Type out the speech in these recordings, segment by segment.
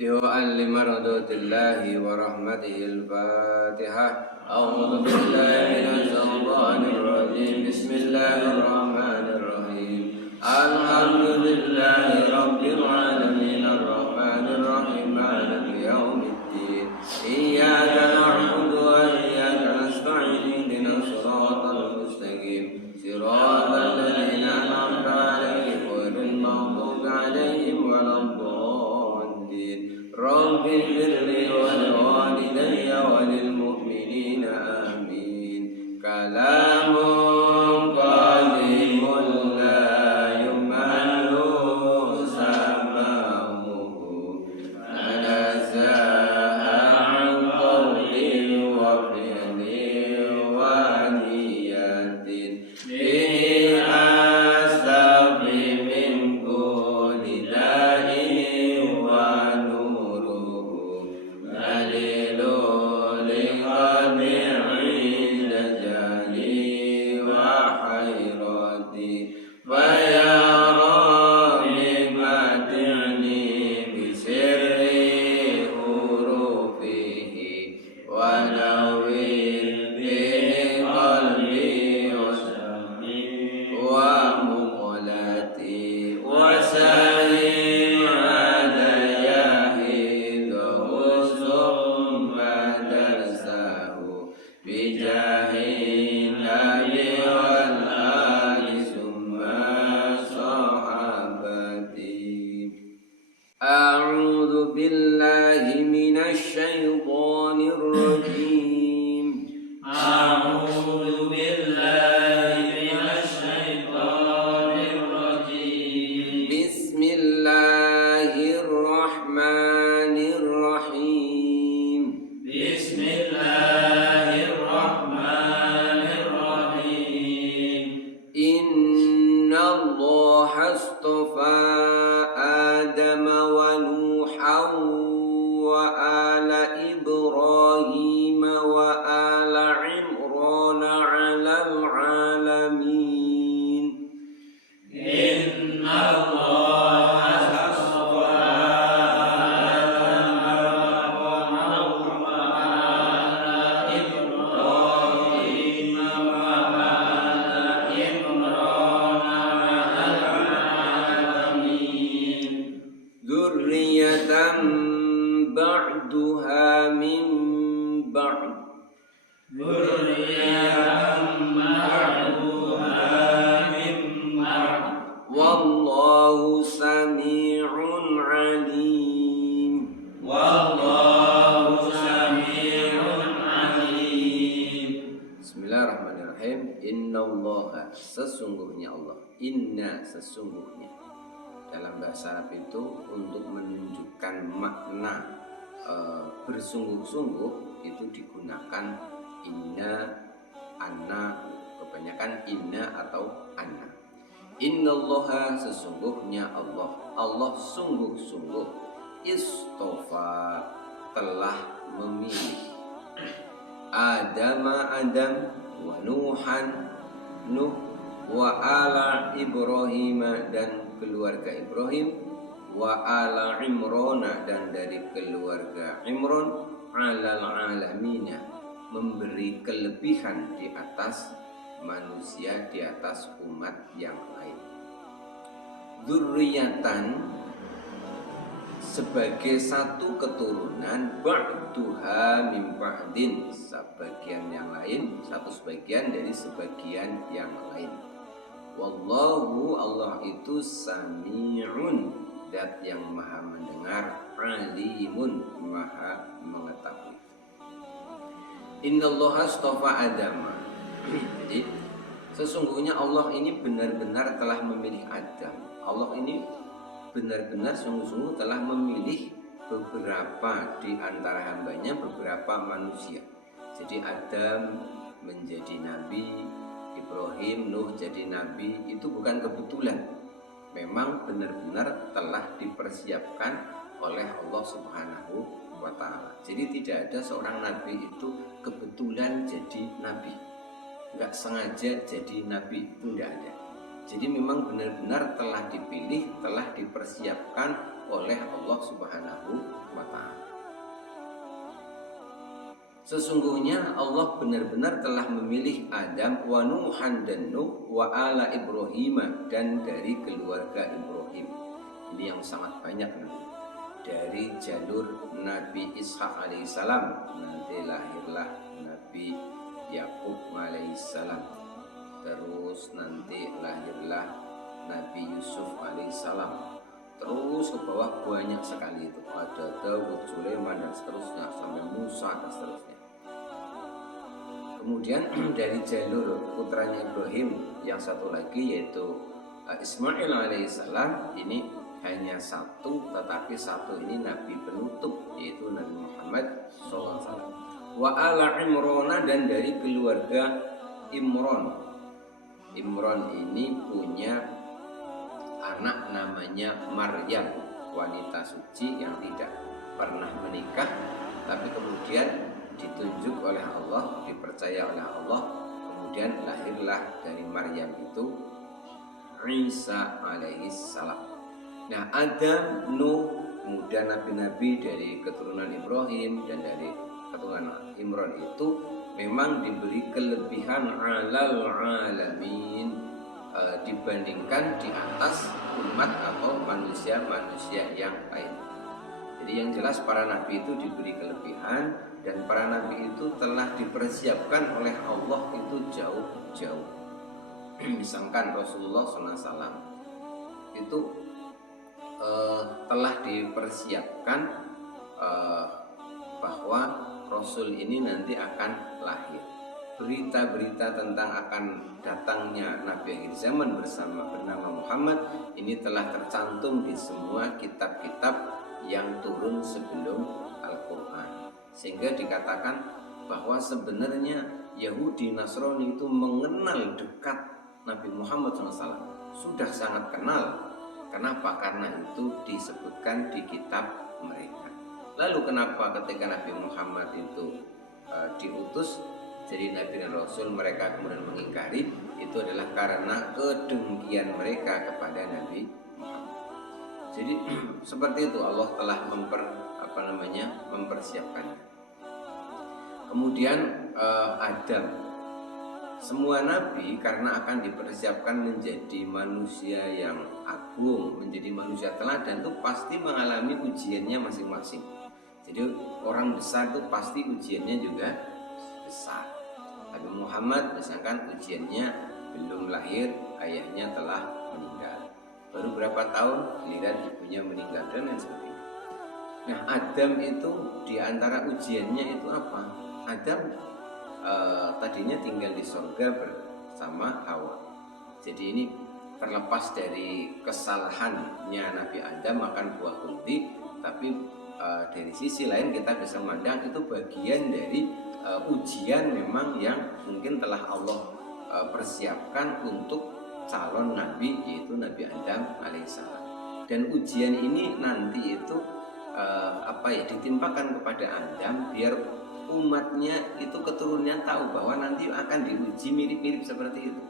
ابتغاء لمرضات الله ورحمته الفاتحة. أعوذ بالله من الشيطان الرجيم. بسم الله الرحمن الرحيم. الحمد لله رب العالمين الرحمن الرحيم مالك يوم الدين. إياك نعبد وإياك نستعين اهدنا الصراط المستقيم صراط الذين أنعمت عليهم غير المغضوب عليهم ولا الضالين. رب اغفر لي ولوالدي وللمؤمنين آمين. كلام قديم لا يمل سماعه تنزه عن قول وفعل ونية به أستغفر من كل داء ونوره دليل لقلب عند جهلي وحيرتي فيا رب متعني بسر حروفه ونور به قلبي وسمعي ومقلتي وسعي علي حفظه ثم درسه بجاه النبي والآل ثم صحابتي. أعوذ بالله من الشيطان الرجيم. أعوذ بالله من الشيطان الرجيم. بسم الله الرحمن الرحيم. بسم الله الرحمن الرحيم. إن الله اصطفى آدم ونوحا وآل إبراهيم وآل عمران على العالمين. إن الله اصطفى آدم ونوحا وآل إبراهيم وآل عمران على العالمين. ذرية بعدها من بعد. ذرية بعضها من بعض. والله سميع عليم. والله سميع عليم. Bismillahirrahmanirrahim. Innallaha, sesungguhnya Allah. Inna, sesungguhnya. Dalam bahasa Arab itu untuk menunjukkan makna bersungguh-sungguh itu digunakan inna, anna, kebanyakan inna atau anna. Innallaha, sesungguhnya Allah. Allah sungguh-sungguh istofa, telah memilih Adam wa Nuhan, Nuh, wa ala Ibrahim, dan keluarga Ibrahim, wa ala Imran, dan dari keluarga Imran, alal alamina, memberi kelebihan di atas manusia, di atas umat yang lain. Dzurriyatan, sebagai satu keturunan, ba'duha min ba'din, sebagian yang lain, satu sebagian dari sebagian yang lain. Wallahu, Allah itu sami'un, zat yang maha mendengar, alimun, maha mengetahui. Innallaha astafa Adam. Jadi sesungguhnya Allah ini benar-benar telah memilih Adam. Allah ini benar-benar sungguh-sungguh telah memilih beberapa di antara hambanya, beberapa manusia. Jadi Adam menjadi nabi, Ibrahim, Nuh jadi nabi, itu bukan kebetulan. Memang benar-benar telah dipersiapkan oleh Allah Subhanahu wa ta'ala. Jadi tidak ada seorang nabi itu kebetulan jadi nabi, nggak sengaja jadi nabi, itu tidak ada. Jadi memang benar-benar telah dipilih, telah dipersiapkan oleh Allah Subhanahu wa Ta'ala. Sesungguhnya Allah benar-benar telah memilih Adam wa Nuhan dan Nuh wa ala Ibrahim dan dari keluarga Ibrahim. Ini yang sangat banyak nanti. Dari jalur Nabi Ishak alaihissalam nanti lahirlah Nabi Yakub alaihissalam. Terus nanti lahirlah Nabi Yusuf alaihissalam. Terus ke bawah banyak sekali itu. Ada Daud, Sulaiman dan seterusnya sampai Musa dan seterusnya. Kemudian dari jalur putranya Ibrahim yang satu lagi yaitu Ismail alaihissalam, ini hanya satu, tetapi satu ini Nabi penutup yaitu Nabi Muhammad SAW. Wa ala Imran dan dari keluarga Imran. Imran ini punya anak namanya Maryam, wanita suci yang tidak pernah menikah, tapi kemudian ditunjuk oleh Allah, dipercaya oleh Allah, kemudian lahirlah dari Maryam itu Isa alaihissalam. Nah, Adam, Nuh, kemudian nabi-nabi dari keturunan Ibrahim dan dari keturunan Imran itu memang diberi kelebihan alal alamin, dibandingkan di atas umat atau manusia-manusia yang lain. Jadi yang jelas para nabi itu diberi kelebihan dan para nabi itu telah dipersiapkan oleh Allah itu jauh-jauh. Misalkan Rasulullah SAW itu telah dipersiapkan bahwa Rasul ini nanti akan lahir. Berita-berita tentang akan datangnya Nabi akhir zaman bernama Muhammad ini telah tercantum di semua kitab-kitab yang turun sebelum Al-Quran. Sehingga dikatakan bahwa sebenarnya Yahudi Nasrani itu mengenal dekat Nabi Muhammad SAW. Sudah sangat kenal. Kenapa? Karena itu disebutkan di kitab mereka. Lalu kenapa ketika Nabi Muhammad itu diutus jadi Nabi dan Rasul mereka kemudian mengingkari? Itu adalah karena kedengkian mereka kepada Nabi Muhammad. Jadi seperti itu Allah telah mempersiapkannya. Kemudian Adam, semua nabi karena akan dipersiapkan menjadi manusia yang agung, menjadi manusia teladan itu pasti mengalami ujiannya masing-masing. Jadi orang besar itu pasti ujiannya juga besar. Nabi Muhammad misalkan ujiannya belum lahir, ayahnya telah meninggal. Baru berapa tahun giliran ibunya meninggal dan lain sebagainya. Nah, Adam itu diantara ujiannya itu apa? Adam tadinya tinggal di surga bersama Hawa. Jadi ini terlepas dari kesalahannya Nabi Adam makan buah kulti, tapi dari sisi lain kita bisa memandang itu bagian dari ujian memang yang mungkin telah Allah persiapkan untuk calon nabi yaitu Nabi Adam alaihissalam. Dan ujian ini nanti itu ditimpakan kepada Adam biar umatnya itu keturunannya tahu bahwa nanti akan diuji mirip-mirip seperti itu.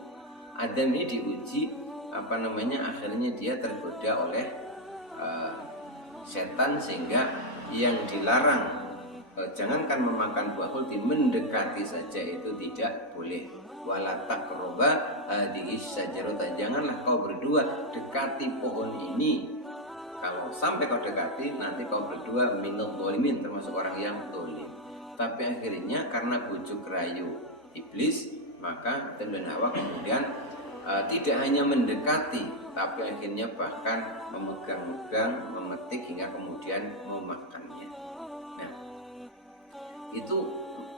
Adam ini diuji akhirnya dia tergoda oleh setan sehingga yang dilarang jangankan memakan buah kulti, mendekati saja itu tidak boleh. Wala taqraba hadhihi syajarata, janganlah kau berdua dekati pohon ini. Kalau sampai kau dekati nanti kau berdua minal zalimin, termasuk orang yang zalim. Tapi akhirnya karena bujuk rayu iblis, maka Adam dan Hawa kemudian tidak hanya mendekati, tapi akhirnya bahkan memegang-megang, memetik hingga kemudian memakannya. Nah, itu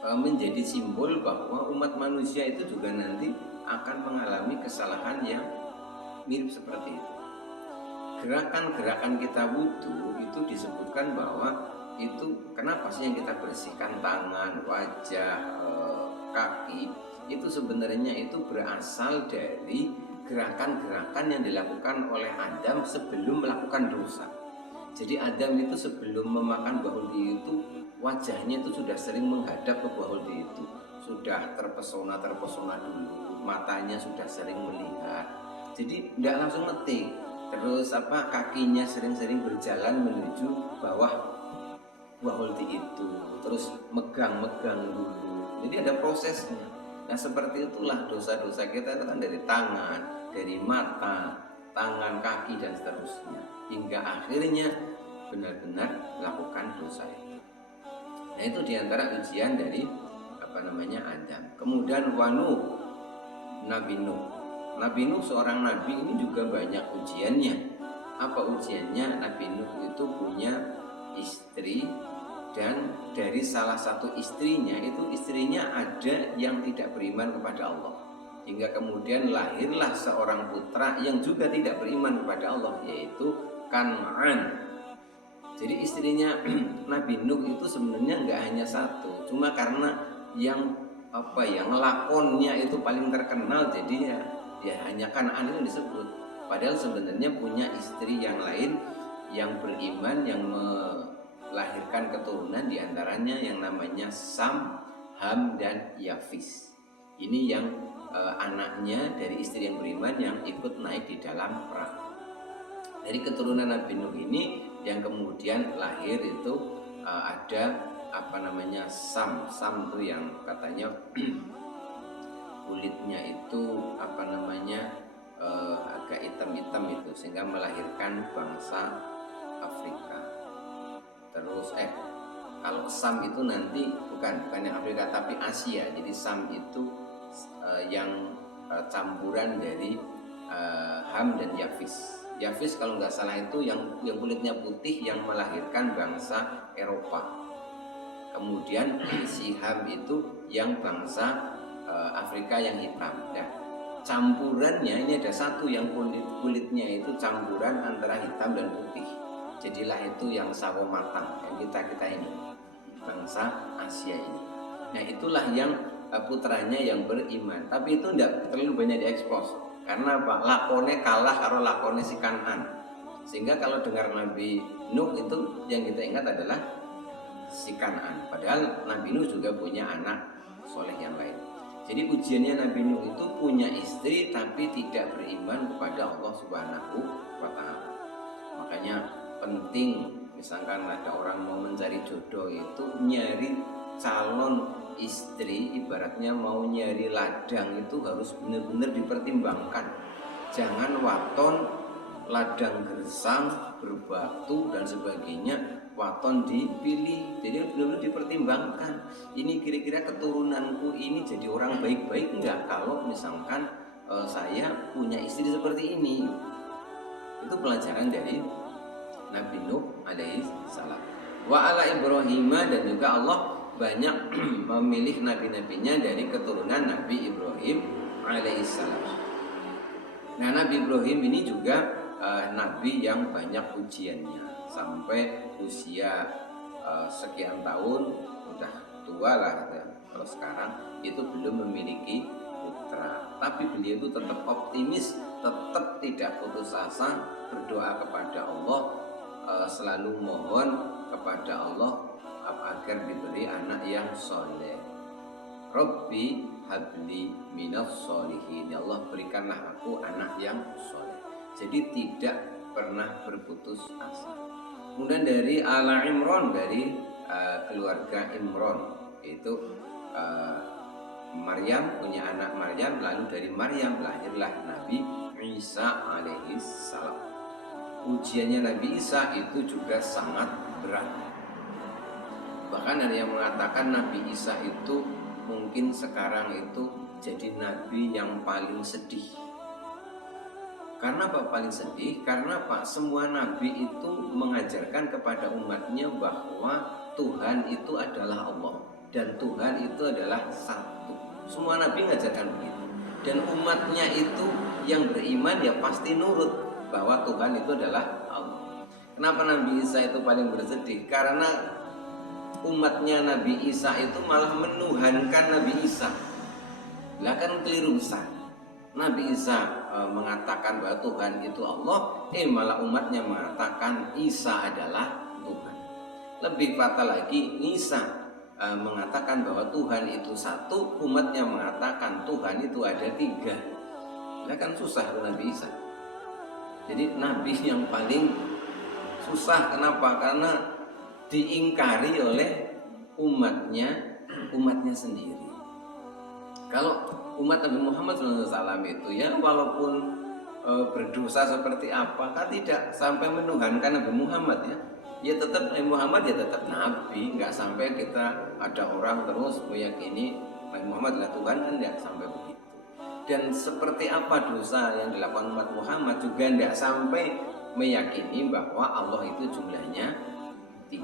menjadi simbol bahwa umat manusia itu juga nanti akan mengalami kesalahan yang mirip seperti itu. Gerakan-gerakan kita wudhu itu disebutkan bahwa itu kenapa sih yang kita bersihkan tangan, wajah, kaki itu sebenarnya itu berasal dari gerakan-gerakan yang dilakukan oleh Adam sebelum melakukan dosa. Jadi Adam itu sebelum memakan buah kulti itu wajahnya itu sudah sering menghadap ke buah kulti itu, sudah terpesona dulu, matanya sudah sering melihat. Jadi tidak langsung metik, terus kakinya sering-sering berjalan menuju bawah wahulti itu, terus megang-megang dulu. Jadi ada prosesnya. Nah seperti itulah dosa-dosa kita itu kan dari tangan, dari mata, tangan, kaki dan seterusnya, hingga akhirnya benar-benar melakukan dosa itu. Nah itu diantara ujian dari Adam. Kemudian Nabi Nuh. Nabi Nuh seorang nabi, ini juga banyak ujiannya. Apa ujiannya? Nabi Nuh itu punya istri, dan dari salah satu istrinya ada yang tidak beriman kepada Allah, hingga kemudian lahirlah seorang putra yang juga tidak beriman kepada Allah, yaitu Kan'an. Jadi istrinya Nabi Nuh itu sebenarnya nggak hanya satu, cuma karena yang ngelakonnya itu paling terkenal, jadi ya hanya Kan'an itu disebut. Padahal sebenarnya punya istri yang lain yang beriman, yang melahirkan keturunan, diantaranya yang namanya Sam, Ham, dan Yafis. Ini yang anaknya dari istri yang beriman yang ikut naik di dalam perahu. Dari keturunan Nabi Nuh ini yang kemudian lahir itu ada Sam. Sam itu yang katanya kulitnya itu agak hitam-hitam itu, sehingga melahirkan bangsa Afrika. Terus kalau Sam itu nanti bukan yang Afrika tapi Asia. Jadi Sam itu yang campuran dari Ham dan Yafis. Yafis kalau nggak salah itu yang kulitnya putih, yang melahirkan bangsa Eropa. Kemudian si Ham itu yang bangsa Afrika yang hitam. Nah, campurannya ini ada satu yang kulitnya itu campuran antara hitam dan putih. Jadilah itu yang sawo matang, yang kita ini bangsa Asia ini. Nah itulah yang putranya yang beriman. Tapi itu tidak terlalu banyak diekspos, karena lakone kalah karo lakone si Kan'an. Sehingga kalau dengar Nabi Nuh itu yang kita ingat adalah si Kan'an. Padahal Nabi Nuh juga punya anak soleh yang lain. Jadi ujiannya Nabi Nuh itu punya istri tapi tidak beriman kepada Allah Subhanahu wa Ta'ala. Makanya penting, misalkan ada orang mau mencari jodoh itu nyari calon istri, ibaratnya mau nyari ladang itu harus benar-benar dipertimbangkan. Jangan waton ladang gersang, berbatu dan sebagainya, waton dipilih. Jadi benar-benar dipertimbangkan. Ini kira-kira keturunanku ini jadi orang baik-baik enggak kalau misalkan saya punya istri seperti ini. Itu pelajaran dari Nabi Nuh alaihi salam. Wa ala Ibrahim, dan juga Allah banyak memilih nabi-nabinya dari keturunan Nabi Ibrahim alaihi salam. Nah, Nabi Ibrahim ini juga nabi yang banyak ujiannya, sampai usia sekian tahun udah tua lah kalau sekarang itu belum memiliki putra. Tapi beliau itu tetap optimis, tetap tidak putus asa, berdoa kepada Allah, selalu mohon kepada Allah agar diberi anak yang soleh. Rabbi habli minas solihin, ya Allah berikanlah aku anak yang soleh. Jadi tidak pernah berputus asa. Kemudian dari Ala Imran, dari keluarga Imran, itu Maryam punya anak Maryam, lalu dari Maryam lahirlah Nabi Isa alaihi salam. Ujiannya Nabi Isa itu juga sangat berat. Bahkan ada yang mengatakan Nabi Isa itu mungkin sekarang itu jadi nabi yang paling sedih. Karena apa paling sedih? Karena semua nabi itu mengajarkan kepada umatnya bahwa Tuhan itu adalah Allah dan Tuhan itu adalah satu. Semua nabi mengajarkan begitu. Dan umatnya itu yang beriman ya pasti nurut bahwa Tuhan itu adalah Allah. Kenapa Nabi Isa itu paling bersedih? Karena umatnya Nabi Isa itu malah menuhankan Nabi Isa. Lah kan keliru besar. Nabi Isa mengatakan bahwa Tuhan itu Allah, malah umatnya mengatakan Isa adalah Tuhan. Lebih fatal lagi, Isa mengatakan bahwa Tuhan itu satu, umatnya mengatakan Tuhan itu ada tiga. Lah kan susah Nabi Isa. Jadi nabi yang paling susah. Kenapa? Karena diingkari oleh umatnya sendiri. Kalau umat Nabi Muhammad SAW itu ya walaupun berdosa seperti apa kan tidak sampai menuhankan Nabi Muhammad ya. Ya tetap Nabi Muhammad ya tetap nabi, nggak sampai kita ada orang terus meyakini Nabi Muhammad adalah Tuhan, kan nggak sampai begitu. Dan seperti apa dosa yang dilakukan umat Muhammad juga nggak sampai meyakini bahwa Allah itu jumlahnya 3.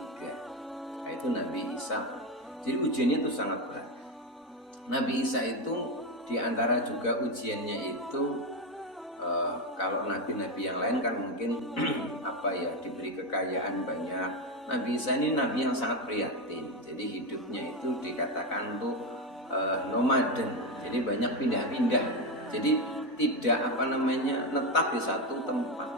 Nah, itu Nabi Isa. Jadi ujiannya itu sangat berat. Nabi Isa itu diantara juga ujiannya itu kalau nabi-nabi yang lain kan mungkin diberi kekayaan banyak. Nabi Isa ini nabi yang sangat prihatin. Jadi hidupnya itu dikatakan tuh nomaden. Jadi banyak pindah-pindah. Jadi tidak netap di satu tempat.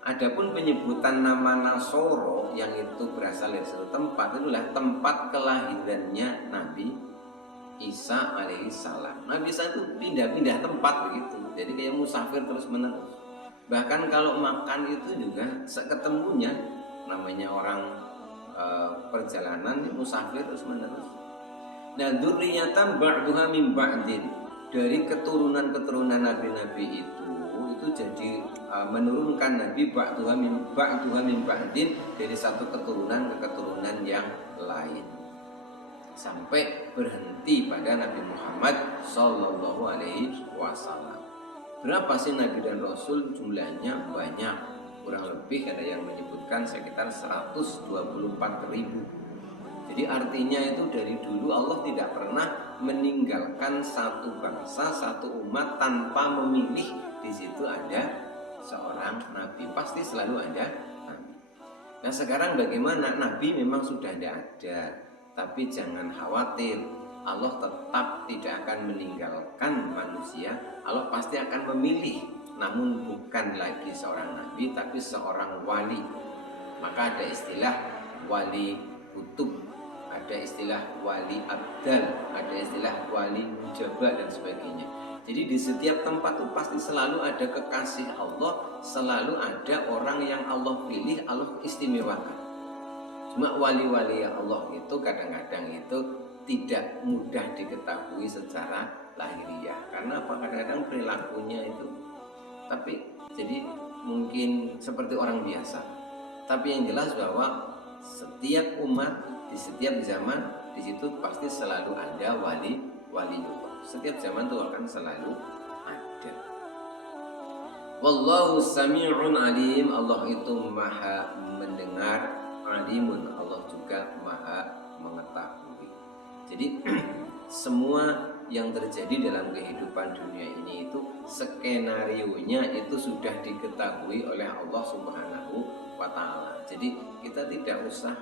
Adapun penyebutan nama Nasoro yang itu berasal dari satu tempat, itulah tempat kelahirannya Nabi Isa alaihissalam. Nabi Isa itu pindah-pindah tempat begitu. Jadi kayak musafir terus menerus. Bahkan kalau makan itu juga seketemunya, namanya orang perjalanan musafir terus menerus. Nah, dzurriyyatan ba'duha min ba'din. Dari keturunan-keturunan nabi-nabi itu jadi menurunkan nabi ba'duha min ba'din, dari satu keturunan ke keturunan yang lain, sampai berhenti pada Nabi Muhammad Sallallahu Alaihi Wasallam. Berapa sih nabi dan rasul? Jumlahnya banyak, kurang lebih ada yang menyebutkan sekitar 124.000. Jadi artinya itu dari dulu Allah tidak pernah meninggalkan satu bangsa, satu umat tanpa memilih di situ ada seorang nabi. Pasti selalu ada nabi. Nah sekarang bagaimana? Nabi memang sudah tidak ada, tapi jangan khawatir, Allah tetap tidak akan meninggalkan manusia. Allah pasti akan memilih, namun bukan lagi seorang nabi, tapi seorang wali. Maka ada istilah wali kutub, ada istilah wali abdal, ada istilah wali mujabah dan sebagainya. Jadi di setiap tempat itu pasti selalu ada kekasih Allah, selalu ada orang yang Allah pilih, Allah istimewakan. Cuma wali-wali Allah itu kadang-kadang itu tidak mudah diketahui secara lahiriah. Karena apa? Kadang-kadang perilakunya itu jadi mungkin seperti orang biasa. Tapi yang jelas bahwa setiap umat di setiap zaman di situ pasti selalu ada wali Allah. Setiap zaman itu akan selalu ada. Wallahu sami'un alim. Allah itu maha mendengar, alimun, Allah juga maha mengetahui. Jadi semua yang terjadi dalam kehidupan dunia ini itu skenarionya itu sudah diketahui oleh Allah Subhanahu wa ta'ala. Jadi kita tidak usah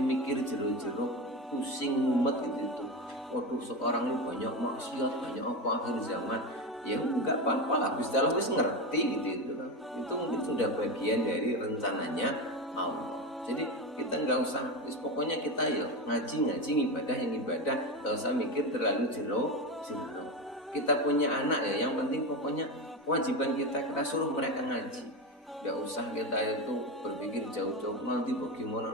mikir jero-jero, pusing mumet gitu. Waduh sekarang ini banyak maksiat, banyak apa akhir zaman. Ya enggak apa-apa lah, Gusti Allah wis ngerti gitu. Itu mungkin sudah bagian dari rencananya Allah. Jadi kita nggak usah, pokoknya kita ya ngaji ibadah yang ibadah, nggak usah mikir terlalu jero. Kita punya anak ya, yang penting pokoknya kewajiban kita suruh mereka ngaji. Nggak usah kita itu berpikir jauh-jauh nanti bagaimana.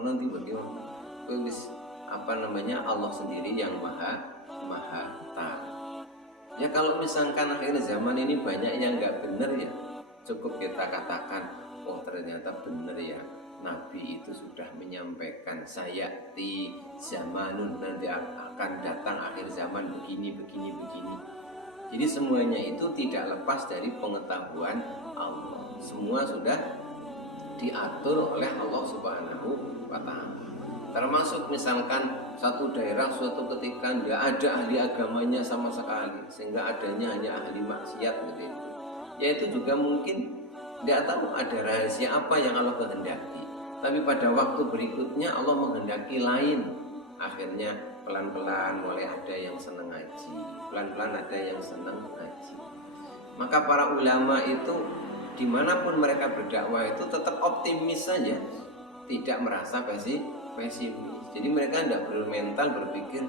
Allah sendiri yang maha tahu. Ya kalau misalkan akhir zaman ini banyak yang nggak benar ya, cukup kita katakan, oh ternyata benar ya, Nabi itu sudah menyampaikan sayati zamanun, nanti akan datang akhir zaman begini. Jadi semuanya itu tidak lepas dari pengetahuan Allah. Semua sudah diatur oleh Allah Subhanahu wa ta'ala. Termasuk misalkan satu daerah suatu ketika tidak ada ahli agamanya sama sekali, sehingga adanya hanya ahli maksiat begitu. Ya itu juga mungkin tidak tahu ada rahasia apa yang Allah kehendaki. Tapi pada waktu berikutnya Allah menghendaki lain. Akhirnya pelan-pelan mulai ada yang senang ngaji, pelan-pelan ada yang senang ngaji. Maka para ulama itu dimanapun mereka berdakwah itu tetap optimis saja, tidak merasa pesimis. Jadi mereka tidak bermental berpikir,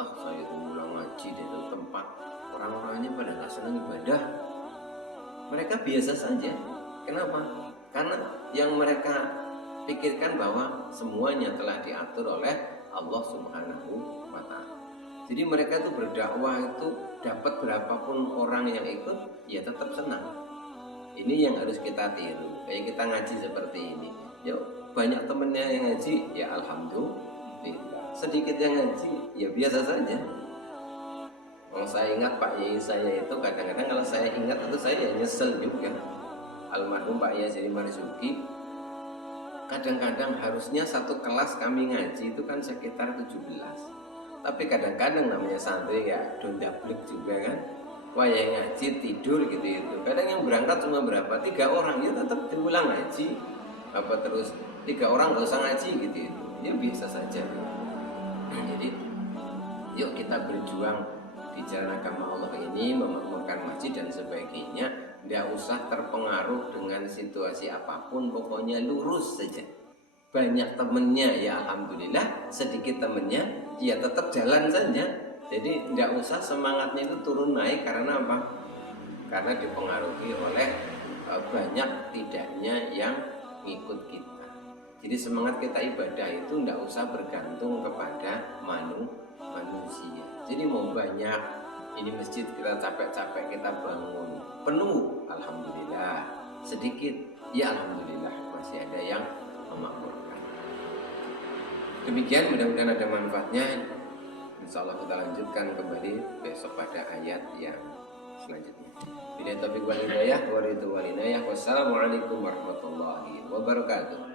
lah saya itu mulai ngaji di tempat orang-orangnya pada nggak senang ibadah. Mereka biasa saja. Kenapa? Karena yang mereka pikirkan bahwa semuanya telah diatur oleh Allah Subhanahu wa Ta'ala. Jadi mereka itu berdakwah itu dapat berapapun orang yang ikut, ya tetap senang. Ini yang harus kita tiru. Kayak kita ngaji seperti ini. Ya banyak temennya yang ngaji, ya alhamdulillah. Sedikit yang ngaji, ya biasa saja. Kalau saya ingat Pak Yai saya itu kadang-kadang kalau saya ingat itu saya nyesel juga. Almarhum Pak Yai Jadi Marzuki, kadang-kadang harusnya satu kelas kami ngaji itu kan sekitar 17. Tapi kadang-kadang namanya santri ya dondablek juga kan. Wah yang ngaji tidur gitu itu. Kadang yang berangkat cuma berapa? 3 orang ya tetap diulang ngaji. Apa terus 3 orang gak usah ngaji gitu itu. Ya biasa saja. Jadi yuk kita berjuang di jalan agama Allah ini, memakmurkan masjid dan sebagainya. Tidak usah terpengaruh dengan situasi apapun, pokoknya lurus saja. Banyak temennya ya alhamdulillah, sedikit temennya ya tetap jalan saja. Jadi tidak usah semangatnya itu turun naik. Karena apa? Karena dipengaruhi oleh banyak tidaknya yang ngikut kita. Jadi semangat kita ibadah itu tidak usah bergantung kepada manusia. Jadi mau banyak, ini masjid kita capek-capek kita bangun penuh, alhamdulillah. Sedikit, ya alhamdulillah masih ada yang memakmurkan. Demikian, mudah-mudahan ada manfaatnya. Insya Allah kita lanjutkan kembali besok pada ayat yang selanjutnya. Bila taufiq wal hidayah, wassalamualaikum warahmatullahi wabarakatuh.